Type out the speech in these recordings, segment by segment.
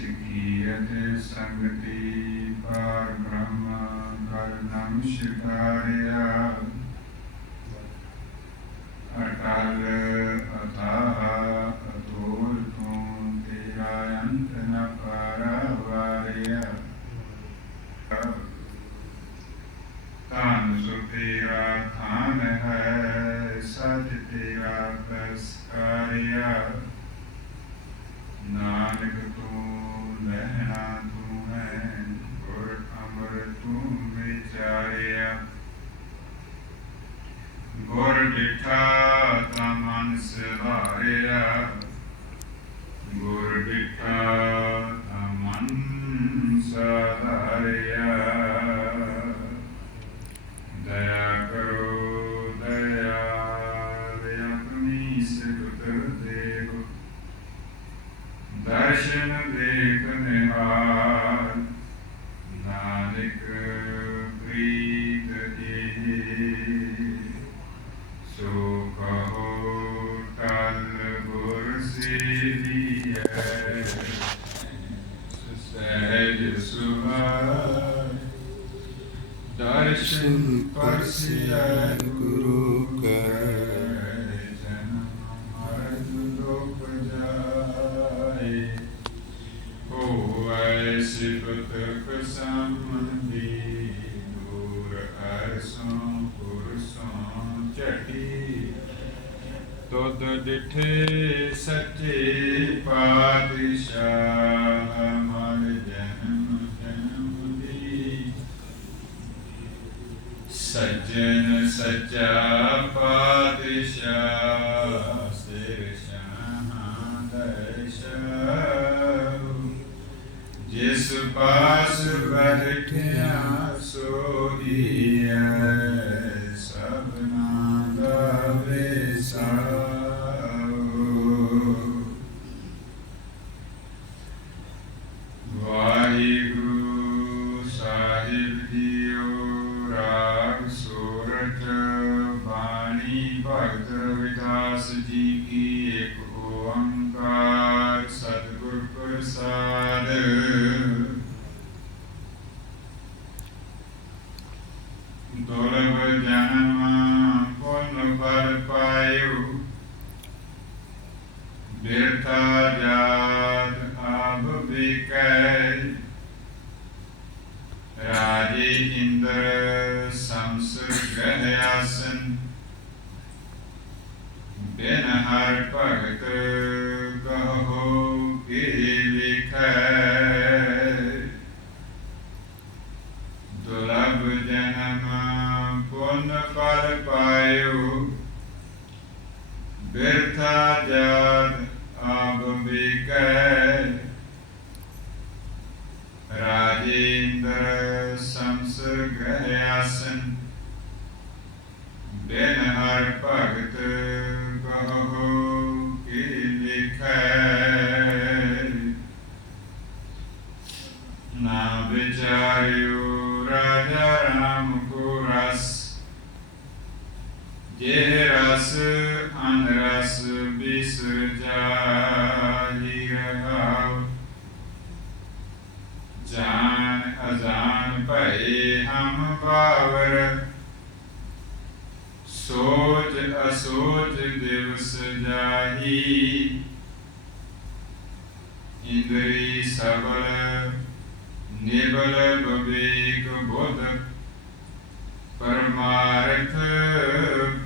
ਸਿੱਖੀ ਅਤੇ ਸੰਗਤੀ ਪਰ ਬ੍ਰਹਮ ਕਰ ਨਮਸਕਾਰਿਆ ਅਟਲ ਅਥਾਹ ਅਤੋਲ ਤੂੰ ਤੇਰਾ ਅੰਤ ਨ ਪਰਵਾਰਿਆ ਤਾਨ ਸੋ ਤੇਰਾ ਥਾਨ ਹੈ ਸਤ ਤੇਰਾ ਬਸਕਾਰਿਆ ਨਾਨਕ ਤੂੰ ਜਿਸ ਪਾਸ ਬੈਠਿਆ ਸੋਈਐ ਸੋਰਠ ਬਾਣੀ ਭਗਤ ਰਵਿਦਾਸ ਜੀ ਕੀ ਇੱਕ ਓੰਕਾਰ ਸਤਿਗੁਰ ਪ੍ਰਸਾਦ ਦੁਰਲਭ ਜਨਮ ਪੁਨ ਫਲ ਪਾਇਓ ਬਿਰਥਾ ਜਾਤ ਆਬ ਵਿਕੈ ਰਾਜੇ ਇੰਦਰ ਸੰਸ ਗ੍ਰਹਿ ਆਸਨ ਬਿਨ ਹਰ ਭਗਤ ਕਹੋ ਕਿ ਲਿਖੈ ਦੁਰਲਭ ਜਨਮ ਪੁਨ ਫਲ ਪਾਇਓ ਬਿਰਥਾ ਜਾਤ ਆਬ ਵਿਕੈ ਰਾਜੇਂਦਰ ਸੰਸ ਗ੍ਰਹਿ ਆਸਨ ਬਿਨ ਹਰ ਭਗਤ ਕਹੋ ਕਿ ਲਿਖੈ। ਨਾ ਵਿਚਾਰਿਓ ਰਾਜਾ ਰਾਮ ਕੋ ਰਸ, ਜੇ ਰਸ ਅਨ ਰਸ ਬਿਸਰ ਜਾਈ ਰਹਾਉ। ਜਾਨ ਅਜਾਨ ਭਏ ਹਮ ਬਾਵਰ ਸੋਚ ਅਸੋਚ ਦਿਵਸ ਜਾਹੀ ਇੰਦਰੀ ਸਬਲ ਨਿਬਲ ਬਵੇਕ ਬੁੱਧ ਪਰਮਾਰਥ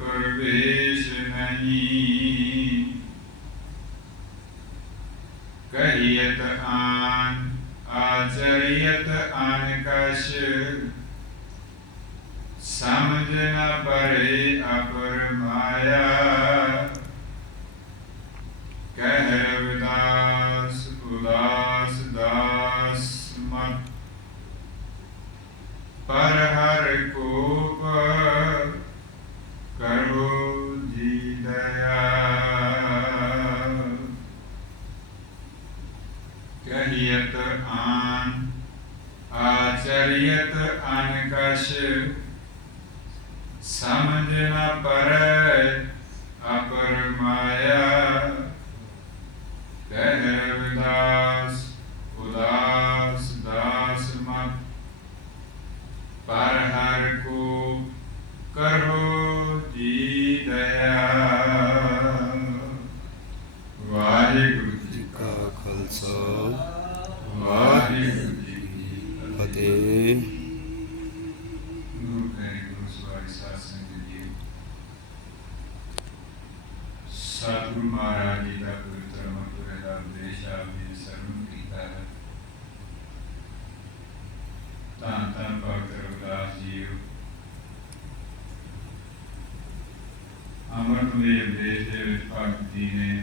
ਪ੍ਰਵੇਸ਼ ਨਹੀਂ ਕਹੀਤ ਆਨ ਆਚਰਿयत ਆਨ ਕਸ਼ ਸਮਝ ਨ ਪਰੇ ਅਪਰ ਮਾਇਆ। ਕਹਿ ਰਵਿਦਾਸ ਉਦਾਸ ਦਾਸ ਮਤ। ਪਰ ਹਰ ਕੋਪ ਕਰੋ ਜੀ ਦਇਆ। ਕਹੀਤ ਆਨ ਆਚਰਿयत ਅਨਕਸ਼। ਸਮਝ ਨਾ ਪਰੈ ਅਪਰ ਮਾਇਆ। ਕਹਿ ਰਵਿਦਾਸ ਉਦਾਸ ਦਾਸ ਮਤ। ਪਰ ਹਰ ਕੋ ਕਰੋ ਜੀ ਦਇਆ। ਵਾਹਿਗੁਰੂ ਜੀ ਕਾ ਖਾਲਸਾ। ਵਾਹਿਗੁਰੂ ਜੀ ਕੀ ਫਤਿਹ। ਭਗਤ ਜੀ ਨੇ।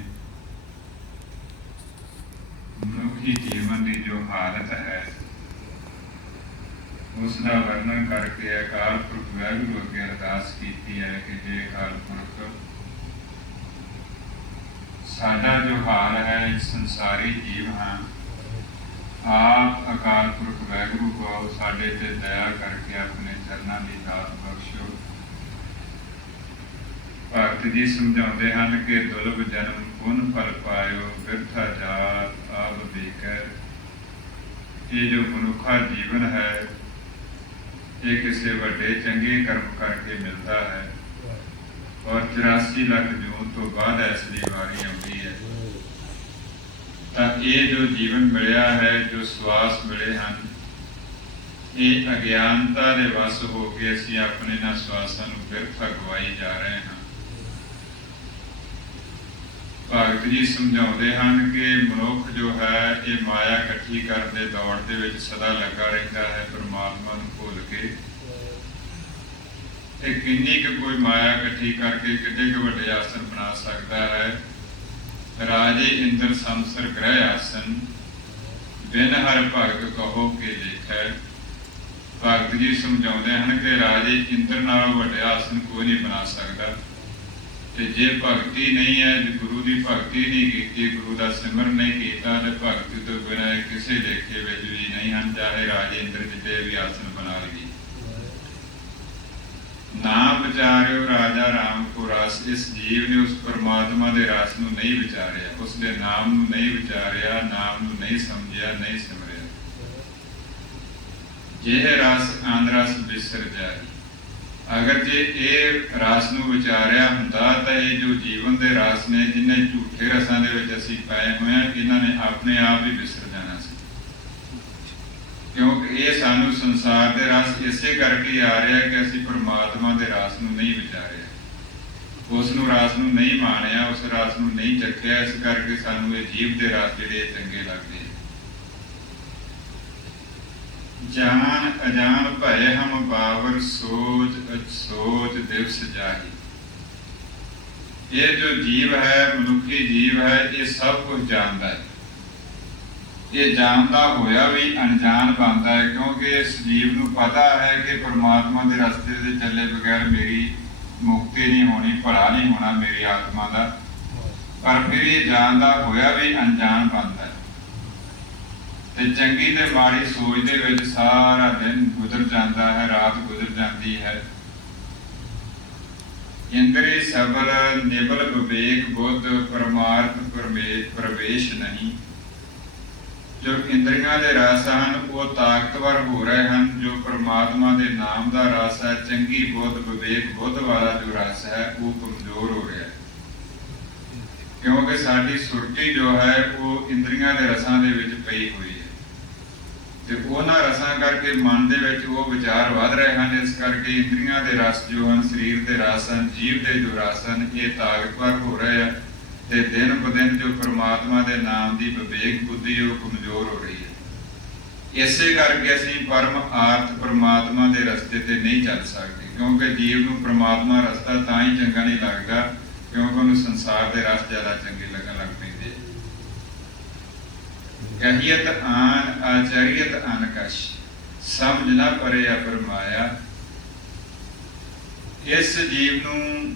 ਮਨੁੱਖੀ ਜੀਵਨ ਦੀ ਜੋ ਹਾਲਤ ਹੈ, ਉਸ ਦਾ ਵਰਣਨ ਕਰਕੇ ਅਕਾਲ ਪੁਰਖ ਵਾਹਿਗੁਰੂ ਅੱਗੇ ਅਰਦਾਸ ਕੀਤੀ ਹੈ ਕਿ ਜੇ ਅਕਾਲ ਪੁਰਖ, ਸਾਡਾ ਜੋ ਹਾਲ ਹੈ ਸੰਸਾਰੀ ਜੀਵ ਹਾਂ, ਆਪ ਅਕਾਲ ਪੁਰਖ ਵਾਹਿਗੁਰੂ ਕੋ ਸਾਡੇ ਤੇ ਦਇਆ ਕਰਕੇ ਆਪਣੇ ਚਰਨਾਂ ਦੀ ਦਾਤ ਬਖਸ਼ੋ। ਭਗਤ ਜੀ ਸਮਝਾਉਂਦੇ ਹਨ ਕਿ ਦੁਰਲਭ ਜਨਮ ਪੁਨ ਫਲ ਪਾਇਓ, ਬਿਰਥਾ ਜਾਤ ਆਪ ਬੀਕੈ ਇਹ ਜੋ ਮਨੁੱਖਾ ਜੀਵਨ ਹੈ, ਇਹ ਕਿਸੇ ਵੱਡੇ ਚੰਗੇ ਕਰਮ ਕਰਕੇ ਮਿਲਦਾ ਹੈ। ਔਰ 84 ਲੱਖ ਜੂਨ ਤੋਂ ਬਾਅਦ ਇਸ ਦੀ ਵਾਰੀ ਆਉਂਦੀ ਹੈ। ਤਾਂ ਇਹ ਜੋ ਜੀਵਨ ਮਿਲਿਆ ਹੈ, ਜੋ ਸਵਾਸ ਮਿਲੇ ਹਨ, ਇਹ ਅਗਿਆਨਤਾ ਦੇ ਵਸ ਹੋ ਕੇ ਅਸੀਂ ਆਪਣੇ ਨਾਲ ਸਵਾਸਾਂ ਨੂੰ ਫਿਰ ਗਵਾਈ ਜਾ ਰਹੇ ਹਾਂ। ਭਗਤ ਜੀ ਸਮਝਾਉਂਦੇ ਹਨ ਕਿ ਮਨੁੱਖ ਜੋ ਹੈ, ਇਹ ਮਾਇਆ ਇਕੱਠੀ ਕਰਨ ਦੇ ਦੌੜ ਦੇ ਵਿੱਚ ਸਦਾ ਲੱਗਾ ਰਹਿੰਦਾ ਹੈ, ਪਰਮਾਤਮਾ ਨੂੰ ਭੁੱਲ ਕੇ। ਤੇ ਕਿੰਨੀ ਕੁ ਕੋਈ ਮਾਇਆ ਇਕੱਠੀ ਕਰਕੇ ਕਿੱਡੇ ਕੁ ਵੱਡੇ ਆਸਨ ਬਣਾ ਸਕਦਾ ਹੈ? ਰਾਜੇ ਇੰਦਰ ਸੰਸਰ ਗ੍ਰਹਿ ਆਸਨ, ਬਿਨ ਹਰ ਭਗਤ ਕਹੋ ਕੇ ਦੇਖੈ। ਭਗਤ ਜੀ ਸਮਝਾਉਂਦੇ ਹਨ ਕਿ ਰਾਜੇ ਇੰਦਰ ਨਾਲ ਵੱਡਾ ਆਸਨ ਕੋਈ ਨਹੀਂ ਬਣਾ ਸਕਦਾ। ਤੇ ਜੇ ਭਗਤੀ ਨਹੀਂ ਹੈ, ਜੇ ਗੁਰੂ ਦੀ ਭਗਤੀ ਨਹੀਂ ਕੀਤੀ, ਗੁਰੂ ਦਾ ਸਿਮਰਨ ਨਹੀਂ ਕੀਤਾ, ਤੇ ਭਗਤੀ ਤੋਂ ਬਿਨਾਂ ਕਿਸੇ ਲੇਖੇ ਵਿੱਚ ਵੀ ਨਹੀਂ ਹਨ, ਚਾਹੇ ਰਾਜੇ ਜਿੱਤੇ ਵੀ ਆਸਨ ਬਣਾ ਲਈਏ। ਨਾਮ ਵਿਚਾਰਿਓ ਰਾਜਾ ਰਾਮ ਕੋ ਰਸ, ਇਸ ਜੀਵ ਨੇ ਉਸ ਪਰਮਾਤਮਾ ਦੇ ਰਸ ਨੂੰ ਨਹੀਂ ਵਿਚਾਰਿਆ, ਉਸ ਦੇ ਨਾਮ ਨੂੰ ਨਹੀਂ ਵਿਚਾਰਿਆ, ਨਾਮ ਨੂੰ ਨਹੀਂ ਸਮਝਿਆ, ਨਹੀਂ ਸਿਮਰਿਆ। ਜੇ ਰਸ ਆਂਦਰਸ ਵਿਸਰ ਜਾਏ ਅਗਰ ਜੇ ਇਹ ਰਸ ਨੂੰ ਵਿਚਾਰਿਆ ਹੁੰਦਾ ਤਾਂ ਇਹ ਜੋ ਜੀਵਨ ਦੇ ਰਸ ਨੇ ਜਿਨ੍ਹਾਂ ਝੂਠੇ ਰਸਾਂ ਦੇ ਵਿੱਚ ਅਸੀਂ ਪਏ ਹੋਏ ਹਾਂ, ਇਹਨਾਂ ਨੇ ਆਪਣੇ ਆਪ ਹੀ ਵਿਸਰ ਜਾਣਾ ਸੀ। ਕਿਉਂਕਿ ਇਹ ਸਾਨੂੰ ਸੰਸਾਰ ਦੇ ਰਸ ਇਸੇ ਕਰਕੇ ਆ ਰਿਹਾ ਕਿ ਅਸੀਂ ਪਰਮਾਤਮਾ ਦੇ ਰਸ ਨੂੰ ਨਹੀਂ ਵਿਚਾਰਿਆ। ਉਸ ਨੂੰ ਰਸ ਨੂੰ ਨਹੀਂ ਮਾਣਿਆ, ਉਸ ਰਸ ਨੂੰ ਨਹੀਂ ਚੱਕਿਆ ਇਸ ਕਰਕੇ ਸਾਨੂੰ ਇਹ ਜੀਵ ਦੇ ਰਸ ਜਿਹੜੇ ਚੰਗੇ ਲੱਗਦੇ ਆ ਜਾਨ ਅਜਾਨ ਭਏ ਹਮ ਬਾਵਰ ਸੋਚ ਅਸੋਚ ਦਿਵਸ ਜਾਹੀ। ਇਹ ਜੋ ਜੀਵ ਹੈ, ਮਨੁੱਖੀ ਜੀਵ ਹੈ, ਇਹ ਸਭ ਕੁਝ ਜਾਣਦਾ ਹੈ। ਇਹ ਜਾਣਦਾ ਹੋਇਆ ਵੀ ਅਣਜਾਣ ਬਣਦਾ ਹੈ, ਕਿਉਂਕਿ ਇਸ ਜੀਵ ਨੂੰ ਪਤਾ ਹੈ ਕਿ ਪ੍ਰਮਾਤਮਾ ਦੇ ਰਸਤੇ ਤੇ ਚੱਲੇ ਬਗੈਰ ਮੇਰੀ ਮੁਕਤੀ ਨਹੀਂ ਹੋਣੀ, ਭਲਾ ਨਹੀਂ ਹੋਣਾ ਮੇਰੀ ਆਤਮਾ ਦਾ। ਪਰ ਫਿਰ ਇਹ ਜਾਣਦਾ ਹੋਇਆ ਵੀ ਅਣਜਾਣ ਬਣਦਾ ਹੈ। ਤੇ ਚੰਗੀ ਤੇ ਮਾੜੀ ਸੋਚ ਦੇ ਵਿੱਚ ਸਾਰਾ ਦਿਨ ਗੁਜ਼ਰ ਜਾਂਦਾ ਹੈ, ਰਾਤ ਗੁਜ਼ਰ ਜਾਂਦੀ ਹੈ। ਇੰਦਰੀ ਸਬਲ, ਨਿਬਲ ਵਿਵੇਕ ਬੁੱਧ ਪਰਮਾਰਥ ਪਰਮੇਸ਼ ਪ੍ਰਵੇਸ਼ ਨਹੀਂ। ਜੋ ਇੰਦਰੀਆਂ ਦੇ ਰਸ ਹਨ, ਉਹ ਤਾਕਤਵਰ ਹੋ ਰਹੇ ਹਨ। ਜੋ ਪਰਮਾਤਮਾ ਦੇ ਨਾਮ ਦਾ ਰਸ ਹੈ, ਚੰਗੀ ਬੁੱਧ, ਵਿਵੇਕ ਬੁੱਧ ਵਾਲਾ ਜੋ ਰਸ ਹੈ, ਉਹ ਕਮਜ਼ੋਰ ਹੋ ਰਿਹਾ ਹੈ। ਕਿਉਂਕਿ ਸਾਡੀ ਸੁਰਤੀ ਜੋ ਹੈ, ਉਹ ਇੰਦਰੀਆਂ ਦੇ ਰਸਾਂ ਦੇ ਵਿੱਚ ਪਈ ਹੋਈ ਤੇ ਉਹਨਾਂ ਰਸਾਂ ਕਰਕੇ ਮਨ ਦੇ ਵਿੱਚ ਉਹ ਵਿਚਾਰ ਵਧ ਰਹੇ ਹਨ, ਇਸ ਕਰਕੇ ਇੰਦਰੀਆਂ ਦੇ ਰਸ ਜੋ ਹਨ, ਸਰੀਰ ਦੇ ਰਸ ਹਨ, ਜੀਵ ਦੇ ਜੋ ਰਸ ਹਨ, ਇਹ ਤਾਕਤਵਰ ਹੋ ਰਹੇ ਆ ਤੇ ਦਿਨ ਬ ਜੋ ਪ੍ਰਮਾਤਮਾ ਦੇ ਨਾਮ ਦੀ ਵਿਵੇਕ, ਬੁੱਧੀ ਉਹ ਕਮਜ਼ੋਰ ਹੋ ਰਹੀ ਹੈ। ਇਸੇ ਕਰਕੇ ਅਸੀਂ ਪਰਮ ਆਰਥ ਪ੍ਰਮਾਤਮਾ ਦੇ ਰਸਤੇ ਤੇ ਨਹੀਂ ਚੱਲ ਸਕਦੇ, ਕਿਉਂਕਿ ਜੀਵ ਨੂੰ ਪ੍ਰਮਾਤਮਾ ਰਸਤਾ ਤਾਂ ਹੀ ਚੰਗਾ ਨਹੀਂ ਲੱਗਦਾ, ਕਿਉਂਕਿ ਉਹਨੂੰ ਸੰਸਾਰ ਦੇ ਰਸ ਜ਼ਿਆਦਾ ਚੰਗੇ ਕਹੀਅਤ ਆਨ ਆਚਾਰੀਅਤ ਅਨਕਸ਼, ਸਮਝ ਨਾ ਪਰੇ ਅਪਰਮਾਇਆ ਇਸ ਜੀਵ ਨੂੰ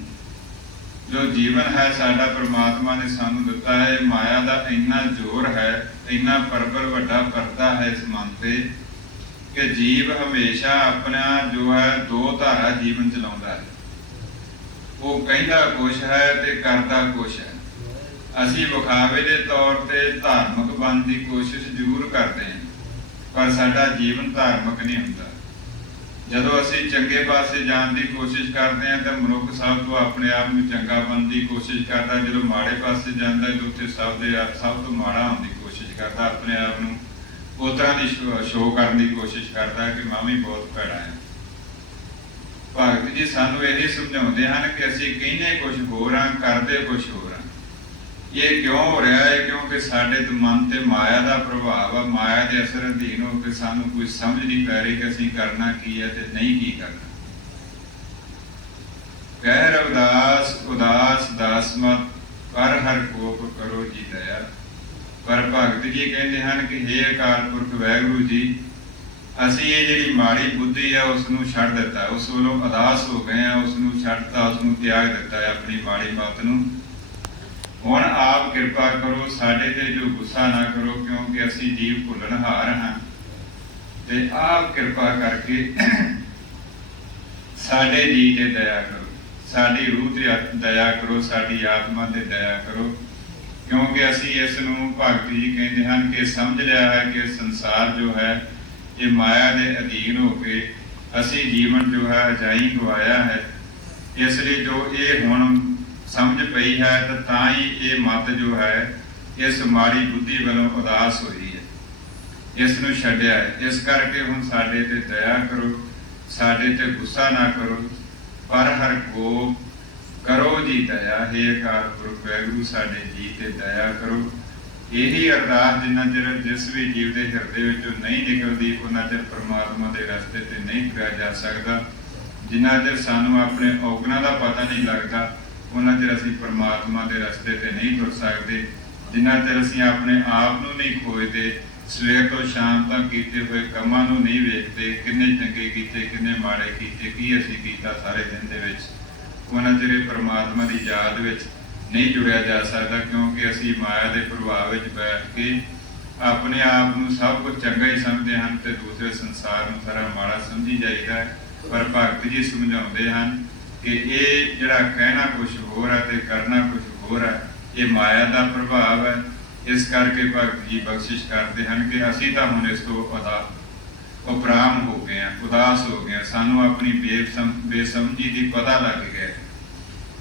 ਜੋ ਜੀਵਨ ਹੈ, ਸਾਡਾ ਪ੍ਰਮਾਤਮਾ ਨੇ ਸਾਨੂੰ ਦਿੱਤਾ ਹੈ, ਮਾਇਆ ਦਾ ਇੰਨਾ ਜ਼ੋਰ ਹੈ, ਇੰਨਾ ਪਰਬਲ ਵੱਡਾ ਪਰਦਾ ਹੈ ਇਸ ਮਨ ਤੇ, ਕਿ ਜੀਵ ਹਮੇਸ਼ਾ ਆਪਣਾ ਜੋ ਹੈ, ਦੋ ਧਾਰਾ ਜੀਵਨ ਚਲਾਉਂਦਾ ਹੈ। ਉਹ ਕਹਿੰਦਾ ਕੁਛ ਹੈ ਤੇ ਕਰਦਾ ਕੁਛ ਹੈ। ਅਸੀਂ ਵਿਖਾਵੇ ਦੇ ਤੌਰ ਤੇ ਧਾਰਮਿਕ ਬਣਨ ਦੀ ਕੋਸ਼ਿਸ਼ ਜ਼ਰੂਰ ਕਰਦੇ ਹਾਂ, ਪਰ ਸਾਡਾ ਜੀਵਨ ਧਾਰਮਿਕ ਨਹੀਂ ਹੁੰਦਾ। ਜਦੋਂ ਅਸੀਂ ਚੰਗੇ ਪਾਸੇ ਜਾਣ ਦੀ ਕੋਸ਼ਿਸ਼ ਕਰਦੇ ਹਾਂ, ਤਾਂ ਮਨੁੱਖ ਸਭ ਤੋਂ ਆਪਣੇ ਆਪ ਨੂੰ ਚੰਗਾ ਬਣਨ ਦੀ ਕੋਸ਼ਿਸ਼ ਕਰਦਾ। ਜਦੋਂ ਮਾੜੇ ਪਾਸੇ ਜਾਂਦਾ ਹੈ ਉੱਥੇ ਸਭ ਦੇ ਸਭ ਤੋਂ ਮਾੜਾ ਹੋਣ ਦੀ ਕੋਸ਼ਿਸ਼ ਕਰਦਾ, ਆਪਣੇ ਆਪ ਨੂੰ ਉਸ ਤਰ੍ਹਾਂ ਦੀ ਸ਼ੋਅ ਕਰਨ ਦੀ ਕੋਸ਼ਿਸ਼ ਕਰਦਾ ਕਿ ਮੈਂ ਵੀ ਬਹੁਤ ਭੈੜਾ ਹਾਂ। ਭਗਤ ਜੀ ਸਾਨੂੰ ਇਹ ਸਮਝਾਉਂਦੇ ਹਨ ਕਿ ਅਸੀਂ ਕਹਿੰਦੇ ਕੁਝ ਹੋਰ ਹਾਂ, ਕਰਦੇ ਕੁਝ ਹੋਰ। ਇਹ ਕਿਉਂ ਹੋ ਰਿਹਾ ਹੈ? ਕਿਉਂਕਿ ਸਾਡੇ ਮਨ ਤੇ ਮਾਇਆ ਦਾ ਪ੍ਰਭਾਵ ਆ। ਮਾਇਆ ਦੇ ਅਸਰ ਅਧੀਨ ਹੋ ਕੇ ਸਾਨੂੰ ਕੋਈ ਸਮਝ ਨਹੀਂ ਪੈ ਰਹੀ ਕਿ ਅਸੀਂ ਕਰਨਾ ਕੀ ਹੈ ਤੇ ਨਹੀਂ ਕੀ ਕਰਨਾ। ਕਹਿ ਰਵਿਦਾਸ ਉਦਾਸ ਦਾਸ ਮਤ ਕਰ ਹਰ ਕੋਪ ਕਰੋ ਜੀ ਦਇਆ। ਪਰ ਭਗਤ ਜੀ ਕਹਿੰਦੇ ਹਨ ਕਿ हे ਅਕਾਲ ਪੁਰਖ ਵਾਹਿਗੁਰੂ ਜੀ, ਅਸੀਂ ਇਹ ਜਿਹੜੀ ਮਾੜੀ ਬੁੱਧੀ ਆ ਉਸ ਨੂੰ ਛੱਡ ਦਿੱਤਾ। ਉਸ ਵੱਲੋਂ ਅਦਾਸ ਹੋ ਗਏ ਆ ਉਸ ਨੂੰ ਛੱਡਤਾ ਉਸ ਨੂੰ ਤਿਆਗ ਦਿੱਤਾ ਹੈ ਆਪਣੀ ਮਾੜੀ ਮਤ ਨੂੰ। ਹੁਣ ਆਪ ਕਿਰਪਾ ਕਰੋ, ਸਾਡੇ ਤੇ ਜੋ ਗੁੱਸਾ ਨਾ ਕਰੋ, ਕਿਉਂਕਿ ਅਸੀਂ ਜੀਵ ਭੁੱਲਣਹਾਰ ਹਾਂ। ਤੇ ਆਪ ਕਿਰਪਾ ਕਰਕੇ ਸਾਡੇ ਜੀ ਤੇ ਦਇਆ ਕਰੋ। ਸਾਡੀ ਰੂਹ ਤੇ ਦਇਆ ਕਰੋ, ਸਾਡੀ ਆਤਮਾ ਤੇ ਦਇਆ ਕਰੋ। ਕਿਉਂਕਿ ਅਸੀਂ ਇਸ ਨੂੰ ਭਗਤ ਜੀ ਕਹਿੰਦੇ ਹਨ ਕਿ ਸਮਝ ਲਿਆ ਹੈ ਕਿ ਸੰਸਾਰ ਜੋ ਹੈ, ਇਹ ਮਾਇਆ ਦੇ ਅਧੀਨ ਹੋ ਕੇ ਅਸੀਂ ਜੀਵਨ ਜੋ ਹੈ ਅਜਾਈ ਗਵਾਇਆ ਹੈ। ਇਸ ਲਈ ਜੋ ਇਹ ਹੁਣ ਸਮਝ ਪਈ ਹੈ ਤਾਂ ਤਾਂ ਹੀ ਇਹ ਮਤ ਜੋ ਹੈ, ਇਸ ਮਾੜੀ ਬੁੱਧੀ ਵੱਲੋਂ ਉਦਾਸ ਹੋਈ ਹੈ। ਇਸ ਨੂੰ ਛੱਡਿਆ ਹੈ। ਇਸ ਕਰਕੇ ਹੁਣ ਸਾਡੇ ਤੇ ਦਇਆ ਕਰੋ, ਸਾਡੇ ਤੇ ਗੁੱਸਾ ਨਾ ਕਰੋ। ਪਰ ਹਰ ਕੋ ਕਰੋ ਜੀ ਦਇਆ। ਹੈ ਅਕਾਲ ਪੁਰਖ, ਵਾਹਿਗੁਰੂ, ਸਾਡੇ ਜੀ ਤੇ ਦਇਆ ਕਰੋ। ਇਹੀ ਅਰਦਾਸ ਜਿੰਨਾ ਚਿਰ ਜਿਸ ਵੀ ਜੀਵ ਦੇ ਹਿਰਦੇ ਵਿੱਚੋਂ ਨਹੀਂ ਨਿਕਲਦੀ, ਉਹਨਾਂ ਚਿਰ ਪ੍ਰਮਾਤਮਾ ਦੇ ਰਸਤੇ ਤੇ ਨਹੀਂ ਤੁਰਿਆ ਜਾ ਸਕਦਾ। ਜਿੰਨਾ ਚਿਰ ਸਾਨੂੰ ਆਪਣੇ ਔਗਣਾ ਦਾ ਪਤਾ ਨਹੀਂ ਲੱਗਦਾ ਉਹਨਾਂ ਚਿਰ ਅਸੀਂ ਪਰਮਾਤਮਾ ਦੇ ਰਸਤੇ ਤੇ ਨਹੀਂ ਤੁਰ ਸਕਦੇ, ਜਿੰਨਾ ਚਿਰ ਅਸੀਂ ਆਪਣੇ ਆਪ ਨੂੰ ਨਹੀਂ ਖੋਜਦੇ, ਸਵੇਰ ਤੋਂ ਸ਼ਾਮ ਤੱਕ ਕੀਤੇ ਹੋਏ ਕੰਮਾਂ ਨੂੰ ਨਹੀਂ ਵੇਖਦੇ, ਕਿੰਨੇ ਚੰਗੇ ਕੀਤੇ, ਕਿੰਨੇ ਮਾੜੇ ਕੀਤੇ, ਕੀ ਅਸੀਂ ਕੀਤਾ ਸਾਰੇ ਦਿਨ ਦੇ ਵਿੱਚ। ਉਹਨਾਂ ਚਿਰ ਪਰਮਾਤਮਾ ਦੀ ਯਾਦ ਵਿੱਚ ਨਹੀਂ ਜੁੜਿਆ ਜਾ ਸਕਦਾ, ਕਿਉਂਕਿ ਅਸੀਂ ਮਾਇਆ ਦੇ ਪ੍ਰਭਾਵ ਵਿੱਚ ਬੈਠ ਕੇ ਆਪਣੇ ਆਪ ਨੂੰ ਸਭ ਕੁਝ ਚੰਗਾ ਹੀ ਸਮਝਦੇ ਹਨ ਤੇ ਦੂਸਰੇ ਸੰਸਾਰ ਨੂੰ ਸਾਰਾ ਮਾੜਾ ਸਮਝੀ ਜਾਈਦਾ ਪਰ ਭਗਤ ਜੀ ਸਮਝਾਉਂਦੇ ਹਨ ਕਿ ਇਹ ਜਿਹੜਾ ਕਹਿਣਾ ਕੁਝ ਹੋਰ ਹੈ ਤੇ ਕਰਨਾ ਕੁਝ ਹੋਰ ਹੈ ਇਹ ਮਾਇਆ ਦਾ ਪ੍ਰਭਾਵ ਹੈ ਇਸ ਕਰਕੇ ਭਗਤ ਜੀ ਬਖਸ਼ਿਸ਼ ਕਰਦੇ ਹਨ ਕਿ ਅਸੀਂ ਤਾਂ ਹੁਣ ਇਸ ਤੋਂ ਅਦਾ ਉਪਰਾਮ ਹੋ ਗਏ ਹਾਂ, ਉਦਾਸ ਹੋ ਗਏ ਹਾਂ। ਸਾਨੂੰ ਆਪਣੀ ਬੇਸਮ, ਬੇਸਮਝੀ ਦੀ ਪਤਾ ਲੱਗ ਗਿਆ ਹੈ।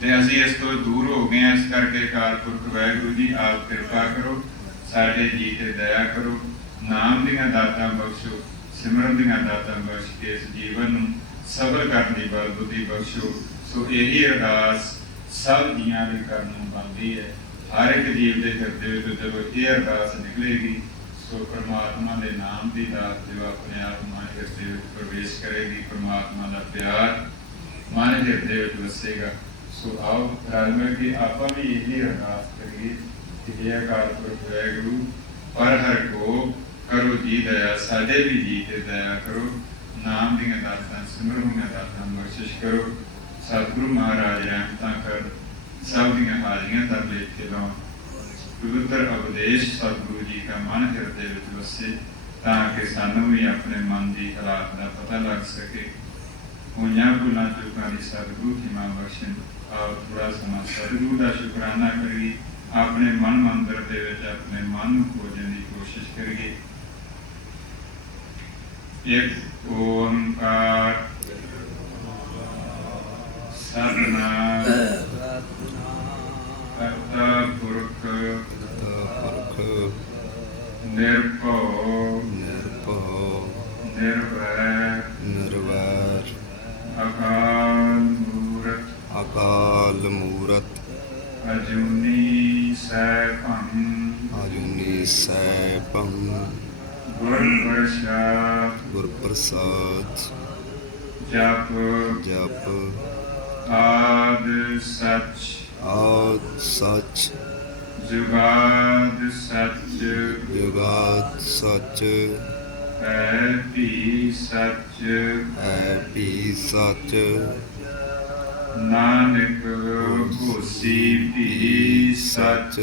ਤੇ ਅਸੀਂ ਇਸ ਤੋਂ ਦੂਰ ਹੋ ਗਏ ਹਾਂ। ਇਸ ਕਰਕੇ ਕਾਰਪੁਰਖ ਵਾਹਿਗੁਰੂ ਜੀ, ਆਪ ਕਿਰਪਾ ਕਰੋ, ਸਾਡੇ ਜੀ ਤੇ ਦਇਆ ਕਰੋ। ਨਾਮ ਦੀਆਂ ਦਾਤਾਂ ਬਖਸ਼ੋ, ਸਿਮਰਨ ਦੀਆਂ ਦਾਤਾਂ ਬਖਸ਼ ਕੇ ਇਸ ਜੀਵਨ ਨੂੰ ਸਬਰ ਕਰਨ ਦੀ ਬਲ ਬੁੱਧੀ ਬਖਸ਼ੋ। ਸੋ ਇਹੀ ਅਰਦਾਸ ਸਭ ਜੀਆਂ ਦੇ ਕਰਨ ਨੂੰ ਬਣਦੀ ਹੈ। ਹਰ ਇੱਕ ਜੀਵ ਦੇ ਹਿਰਦੇ ਵਿੱਚ ਜਦੋਂ ਇਹ ਅਰਦਾਸ ਨਿਕਲੇਗੀ, ਸੋ ਪ੍ਰਮਾਤਮਾ ਦੇ ਨਾਮ ਦੀ ਦਾਤ ਜੋ ਆਪਣੇ ਆਪ ਮਨ ਹਿਰਦੇ ਵਿੱਚ ਪ੍ਰਵੇਸ਼ ਕਰੇਗੀ, ਪ੍ਰਮਾਤਮਾ ਦਾ ਪਿਆਰ ਮਨ ਹਿਰਦੇ ਵਿੱਚ ਵਸੇਗਾ। ਸੋ ਆਓ ਰਲ ਮਿਲ ਕੇ ਆਪਾਂ ਵੀ ਇਹੀ ਅਰਦਾਸ ਕਰੀਏ ਕਿ ਇਹ ਅਕਾਲ ਪੁਰਖ ਵਾਹਿਗੁਰੂ, ਪਰ ਹਰ ਕੋ ਕਰੋ ਜੀ ਦਇਆ, ਸਾਡੇ ਵੀ ਜੀ ਤੇ ਦਇਆ ਕਰੋ। ਨਾਮ ਦੀਆਂ ਦਾਤਾਂ ਸਿਮਰਨ ਦੀਆਂ ਦਾਤਾਂ, ਬਖਸ਼ਿਸ਼ ਕਰੋ। ਸਤਿਗੁਰੂ ਮਹਾਰਾਜ ਰਹਿਮਤਾਂ ਕਰ, ਸਭ ਦੀਆਂ ਹਾਜ਼ਰੀਆਂ ਦਾ ਲੇਖ ਕੇ ਲਾਉਣ। ਪਵਿੱਤਰ ਉਪਦੇਸ਼ ਸਤਿਗੁਰੂ ਜੀ ਦਾ ਮਨ ਹਿਰਦੇ ਵਿੱਚ ਵਸੇ, ਤਾਂ ਕਿ ਸਾਨੂੰ ਵੀ ਆਪਣੇ ਮਨ ਦੀ ਹਾਲਾਤ ਦਾ ਪਤਾ ਲੱਗ ਸਕੇ। ਹੋਈਆਂ ਭੁੱਲਾਂ ਚੁੱਕਾਂ ਦੀ ਸਤਿਗੁਰੂ ਦੀ ਮਾਂ ਬਖਸ਼ਣ। ਆਓ ਥੋੜਾ ਸਮਾਂ ਸਤਿਗੁਰੂ ਦਾ ਸ਼ੁਕਰਾਨਾ ਕਰੀਏ। ਆਪਣੇ ਮਨ ਮੰਦਰ ਦੇ ਵਿੱਚ ਆਪਣੇ ਮਨ ਨੂੰ ਖੋਜਣ ਦੀ ਕੋਸ਼ਿਸ਼ ਕਰੀਏ। ਇੱਕ ਓੰਕਾਰ ਸਤਨਾਮ ਕਰਤਾ ਪੁਰਖ ਨਿਰਭਉ ਨਿਰਭਉ ਨਿਰਵੈਰ ਨਿਰਵੈਰ ਅਕਾਲ ਮੂਰਤ ਅਕਾਲ ਮੂਰਤ ਅਜੂਨੀ ਸੈਭੰ ਆਜੂਨੀ ਸੈਭੰ ਗੁਰ ਪ੍ਰਸਾਦ ਗੁਰ ਪ੍ਰਸਾਦ ਜਪ। ਜਪ। ਆਦ ਸਚ। ਆਦ ਸਚ। ਜੁਗਾਦ ਸਚ। ਜੁਗਾਦ ਸਚ। ਹੈ ਭੀ ਸਚ। ਹੈ ਵੀ ਸਚ। ਨਾਨਕ ਹੋਸੀ ਭੀ ਸਚ।